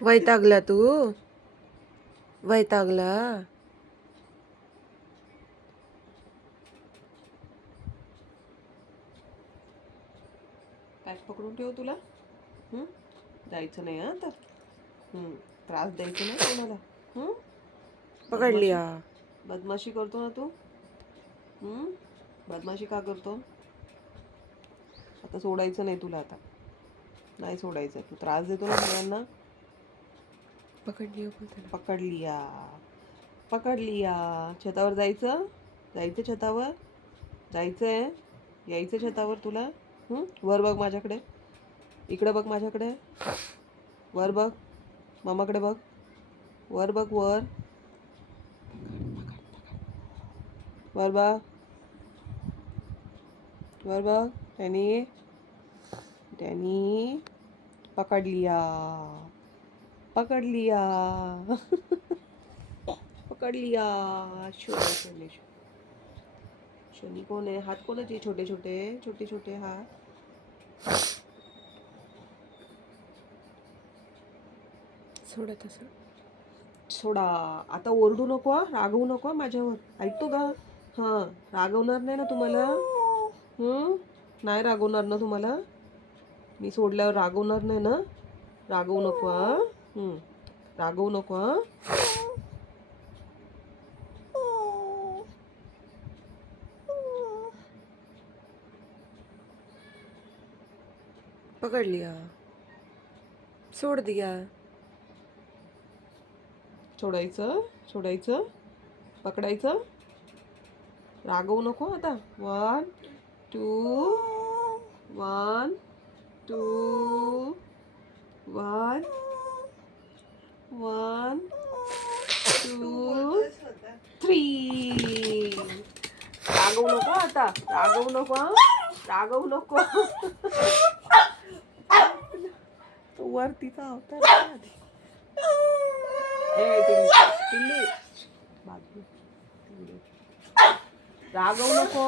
वैतागला तू? वैतागला? Bag पकडून ठेव तुला. जायचं नाही हा आता. त्रास द्यायचा नाही कोणाला. पकडली बदमाशी करतो ना तू. बदमाशी का करतो? आता सोडायचं नाही तुला. आता नाही सोडायचं. तू त्रास देतो ना सगळ्यांना. पकडलिया पकडलिया. छतावर जायचं. जायचं छतावर. जायचंय. यायचं छतावर तुला. वर बघ माझ्याकडे. इकडे बघ माझ्याकडे. वर बघ. मामाकडे बघ. वर बघ वर. वर बघ. वर बघ. डॅनी. डॅनी. पकडलिया. पकडलिया. पकडलिया. शोनी. शनी कोण आहे? हात कोणाचे? छोटे छोटे छोटे छोटे हात. सोडा. आता ओरडू नको हा. रागवू नको माझ्यावर. ऐकतो का? रागवणार नाही ना तुम्हाला? नाही रागवणार ना तुम्हाला? मी सोडल्यावर रागवणार नाही ना? रागवू नको हा. रागवू नको हा. पकड़ लिया. सोड दिया. सोडायचं. सोडायचं. पकडायचं. रागवू नको आता. 1 2 1 2 1 1 2 3. रागवू नको आता. रागवू नको हा. रागवू नको. तो वरतीचा अवतार. टिल्ली. रागवू नको.